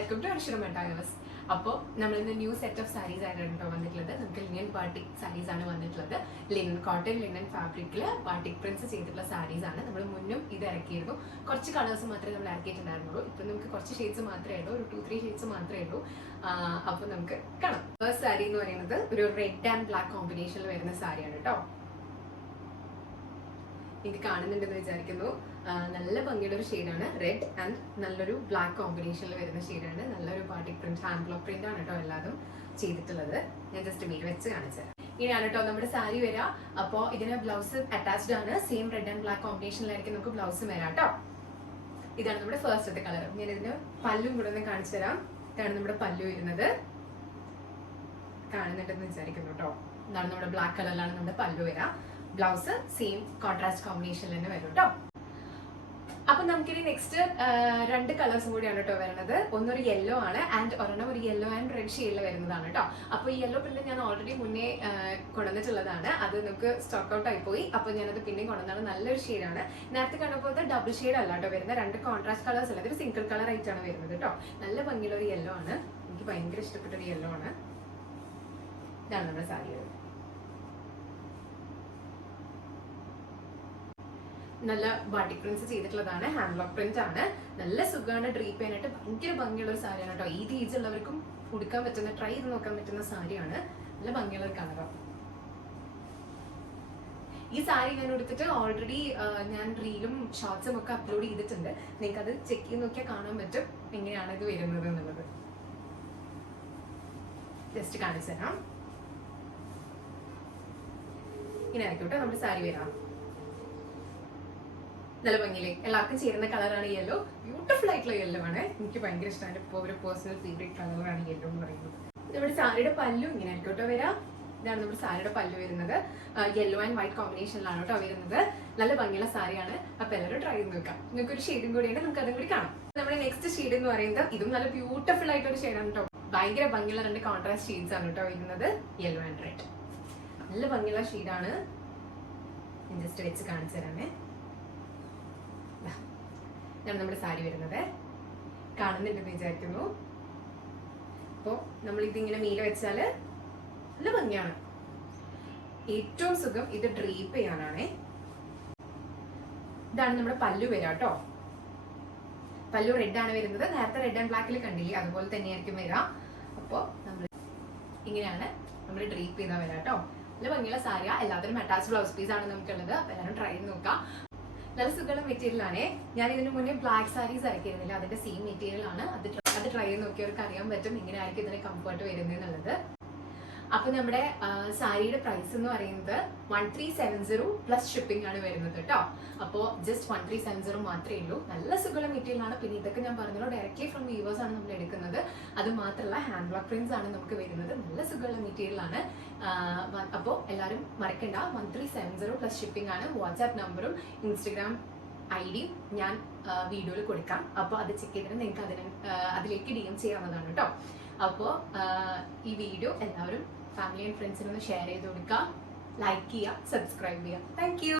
Welcome to അർഷുറമട്ടാസ്. അപ്പോൾ നമ്മളിന്ന് new set of saris ആയിട്ടോ വന്നിട്ടുള്ളത്. നമുക്ക് ലിനൻ ബാട്ടിക് സാരീസ് ആണ് വന്നിട്ടുള്ളത്. ലിനൻ കോട്ടൺ ലിനൻ ഫാബ്രിക്കിൽ ബാട്ടിക് പ്രിന്റ്സ് ചെയ്തിട്ടുള്ള സാരീസ് ആണ്. നമ്മൾ മുന്നും ഇത് ഇറക്കിയിരുന്നു. കുറച്ച് കളേഴ്സ് മാത്രമേ നമ്മൾ ഇറക്കിയിട്ടുണ്ടായിരുന്നുള്ളൂ. ഇപ്പം നമുക്ക് കുറച്ച് ഷെയ്ഡ്സ് മാത്രമേ ഉള്ളൂ, ഒരു 2-3 ഷെയ്ഡ്സ് മാത്രമേ ഉള്ളൂ. അപ്പോൾ നമുക്ക് കാണാം. ഫസ്റ്റ് സാരി എന്ന് പറയുന്നത് ഒരു റെഡ് ആൻഡ് ബ്ലാക്ക് കോമ്പിനേഷനിൽ വരുന്ന സാരിയാണ് കേട്ടോ. നിങ്ങൾക്ക് കാണുന്നുണ്ടെന്ന് വിചാരിക്കുന്നു. നല്ല ഭംഗിയുള്ള ഒരു ഷെയ്ഡാണ്. റെഡ് ആൻഡ് നല്ലൊരു ബ്ലാക്ക് കോമ്പിനേഷനിൽ വരുന്ന ഷെയ്ഡാണ്. നല്ലൊരു batik print, hand block print ആണ് കേട്ടോ എല്ലാതും ചെയ്തിട്ടുള്ളത്. ഞാൻ ജസ്റ്റ് മീൻ വെച്ച് കാണിച്ചു തരാം. ഇങ്ങനെയാണ് കേട്ടോ നമ്മുടെ സാരി വരിക. അപ്പോൾ ഇതിന് ബ്ലൗസ് അറ്റാച്ച്ഡ് ആണ്. സെയിം റെഡ് ആൻഡ് ബ്ലാക്ക് കോമ്പിനേഷനിലായിരിക്കും നമുക്ക് ബ്ലൗസ് വരാം കേട്ടോ. ഇതാണ് നമ്മുടെ ഫസ്റ്റത്തെ കളർ. ഞാൻ ഇതിന് പല്ലും കൂടെ ഒന്ന് കാണിച്ചു തരാം. ഇതാണ് നമ്മുടെ പല്ലു വരുന്നത്. കാണുന്നുണ്ടെന്ന് വിചാരിക്കുന്നു കേട്ടോ. ഇതാണ് നമ്മുടെ ബ്ലാക്ക് കളറിലാണ് നമ്മുടെ പല്ലു വരിക. ബ്ലൗസ് സെയിം കോൺട്രാസ്റ്റ് കോമ്പിനേഷനിൽ തന്നെ വരും കേട്ടോ. അപ്പൊ നമുക്കിനി നെക്സ്റ്റ് 2 കളേഴ്സും കൂടിയാണ് കേട്ടോ വരുന്നത്. ഒന്നൊരു യെല്ലോ ആണ് ആൻഡ് ഒരെണ്ണം ഒരു യെല്ലോ ആൻഡ് റെഡ് ഷെയ്ഡിൽ വരുന്നതാണ് കേട്ടോ. അപ്പൊ ഈ യെല്ലോ പ്രിന്റ് ഞാൻ ഓൾറെഡി മുന്നേ കൊണ്ടുവന്നിട്ടുള്ളതാണ്. അത് നമുക്ക് സ്റ്റോക്ക് ഔട്ട് ആയി പോയി. അപ്പൊ ഞാനത് പിന്നെയും കൊണ്ടുവന്നാണ്. നല്ലൊരു ഷെയ്ഡാണ്. നേരത്തെ കണ്ടപ്പോൾ ഡബിൾ ഷെയ്ഡ് അല്ല കേട്ടോ വരുന്നത്. 2 കോൺട്രാസ്റ്റ് കളേഴ്സ് അല്ല, ഇതൊരു സിംഗിൾ കളർ ആയിട്ടാണ് വരുന്നത് കേട്ടോ. നല്ല ഭംഗിയുള്ള ഒരു യെല്ലോ ആണ്. എനിക്ക് ഭയങ്കര ഇഷ്ടപ്പെട്ട ഒരു യെല്ലോ ആണ്. ഇതാണ് നമ്മുടെ സാരി. നല്ല ബാട്ടിക് പ്രിന്റ്സ് ചെയ്തിട്ടുള്ളതാണ്. ഹാൻഡ് ബ്ലോക്ക് പ്രിന്റ് ആണ്. നല്ല സുഖമാണ് ഡ്രീപ്പ് ചെയ്യാനായിട്ട്. ഭയങ്കര ഭംഗിയുള്ള ഒരു സാരിയാണ് കേട്ടോ. ഏത് ഏജ് ഉള്ളവർക്കും ഉടുക്കാൻ പറ്റുന്ന, ട്രൈ ചെയ്ത് നോക്കാൻ പറ്റുന്ന സാരിയാണ്. നല്ല ഭംഗിയുള്ള ഒരു കളറാണ്. ഈ സാരി ഞാൻ എടുത്തിട്ട് ഓൾറെഡി ഞാൻ റീലും ഷോർട്സും ഒക്കെ അപ്ലോഡ് ചെയ്തിട്ടുണ്ട്. നിങ്ങൾക്ക് അത് ചെക്ക് ചെയ്ത് നോക്കിയാൽ കാണാൻ പറ്റും എങ്ങനെയാണ് ഇത് വരുന്നത് എന്നുള്ളത്. ജസ്റ്റ് കാണിച്ചു തരാം. ഇങ്ങനെ ആയിക്കോട്ടെ നമ്മുടെ സാരി വരാം. നല്ല ഭംഗിയില്ലേ, എല്ലാവർക്കും ചേരുന്ന കളറാണ് യെല്ലോ. ബ്യൂട്ടിഫുൾ ആയിട്ടുള്ള യെല്ലോ ആണ്. എനിക്ക് ഭയങ്കര ഇഷ്ടമാണ്. ഇപ്പോൾ ഒരു പേഴ്സണൽ ഫേവറേറ്റ് കളറാണ് യെല്ലോ എന്ന് പറയുന്നത്. നമ്മുടെ സാരിയുടെ പല്ലു ഇങ്ങനെ ആയിക്കോട്ടെ വരാം. ഇതാണ് നമ്മുടെ സാരിയുടെ പല്ലു വരുന്നത്. യെല്ലോ ആൻഡ് വൈറ്റ് കോമ്പിനേഷനിലാണ് കേട്ടോ വരുന്നത്. നല്ല ഭംഗിയുള്ള സാരിയാണ്. അപ്പൊ എല്ലാവരും ട്രൈ ചെയ്ത് നോക്കാം. നിങ്ങൾക്ക് ഒരു ഷെയ്ഡും കൂടിയുണ്ട്, നമുക്ക് അതും കൂടി കാണാം. നമ്മുടെ നെക്സ്റ്റ് ഷെയ്ഡ് എന്ന് പറയുന്നത് ഇതും നല്ല ബ്യൂട്ടിഫുൾ ആയിട്ടൊരു ഷെയ്ഡാണ് കേട്ടോ. ഭയങ്കര ഭംഗിയുള്ള 2 കോൺട്രാസ്റ്റ് ഷെയ്ഡ്സ് ആണ് കേട്ടോ വരുന്നത്. Yellow and red. നല്ല ഭംഗിയുള്ള ഷെയ്ഡാണ്. ഞാൻ ജസ്റ്റ് വെച്ച് കാണിച്ചു തരാമേ. ഇതാണ് നമ്മുടെ സാരി വരുന്നത്. കാണുന്നുണ്ടെന്ന് വിചാരിക്കുന്നു. അപ്പോൾ നമ്മൾ ഇതിങ്ങനെ മീല വെച്ചാല് നല്ല ഭംഗിയാണ്. ഏറ്റവും സുഖം ഇത് ഡ്രീപ്പ് ചെയ്യാനാണേ. ഇതാണ് നമ്മുടെ പല്ലു വരിക കേട്ടോ. പല്ലു റെഡ് ആണ് വരുന്നത്. നേരത്തെ റെഡ് ആൻഡ് ബ്ലാക്കിൽ കണ്ടില്ലേ, അതുപോലെ തന്നെയായിരിക്കും വരിക. അപ്പോൾ നമ്മൾ ഇങ്ങനെയാണ് നമ്മൾ ഡ്രീപ്പ് ചെയ്താൽ വരാം കേട്ടോ. നല്ല ഭംഗിയുള്ള സാരിയാ. എല്ലാത്തിനും അറ്റാച്ച് ബ്ലൗസ് പീസ് ആണ് നമുക്കുള്ളത്. അപ്പോൾ എല്ലാവരും ട്രൈ ചെയ്ത് നോക്കാം. നല്ല സുഖമുള്ള മെറ്റീരിയൽ ആണേ. ഞാൻ ഇതിന് മുന്നേ ബ്ലാക്ക് സാരീസ് ഇറക്കിയിരുന്നില്ല. അതിന്റെ സെയിം മെറ്റീരിയൽ ആണ്. അത് ട്രൈ ചെയ്ത് നോക്കിയവർക്ക് അറിയാൻ പറ്റും എങ്ങനെയായിരിക്കും ഇതിന് കംഫർട്ട് വരുന്നത് എന്നുള്ളത്. അപ്പൊ നമ്മുടെ സാരിയുടെ പ്രൈസ് എന്ന് പറയുന്നത് 1370 പ്ലസ് ഷിപ്പിംഗ് ആണ് വരുന്നത് കേട്ടോ. അപ്പോൾ ജസ്റ്റ് 1370 മാത്രമേ ഉള്ളൂ. നല്ല സുഖമുള്ള മെറ്റീരിയൽ ആണ്. പിന്നെ ഇതൊക്കെ ഞാൻ പറഞ്ഞല്ലോ, ഡയറക്ട്ലി ഫ്രം വീവേഴ്സ് ആണ് നമ്മൾ എടുക്കുന്നത്. അത് മാത്രമല്ല ഹാൻഡ് ബ്ലോക്ക് പ്രിന്റ്സ് ആണ് നമുക്ക് വരുന്നത്. നല്ല സുഖമുള്ള മെറ്റീരിയൽ ആണ്. അപ്പോൾ എല്ലാവരും മറക്കണ്ട, 1370 പ്ലസ് ഷിപ്പിംഗ് ആണ്. വാട്സാപ്പ് നമ്പറും ഇൻസ്റ്റഗ്രാം ID ഞാൻ വീഡിയോയിൽ കൊടുക്കാം. അപ്പോൾ അത് ചെക്ക് ചെയ്തിട്ട് നിങ്ങൾക്ക് അതിലേക്ക് DM ചെയ്യാവുന്നതാണ് കേട്ടോ. അപ്പോൾ ഈ വീഡിയോ എല്ലാവരും ഫാമിലി ആൻഡ് ഫ്രണ്ട്സിനൊന്ന് ഷെയർ ചെയ്ത് കൊടുക്കുക, ലൈക്ക് ചെയ്യുക, സബ്സ്ക്രൈബ് ചെയ്യുക. Thank you.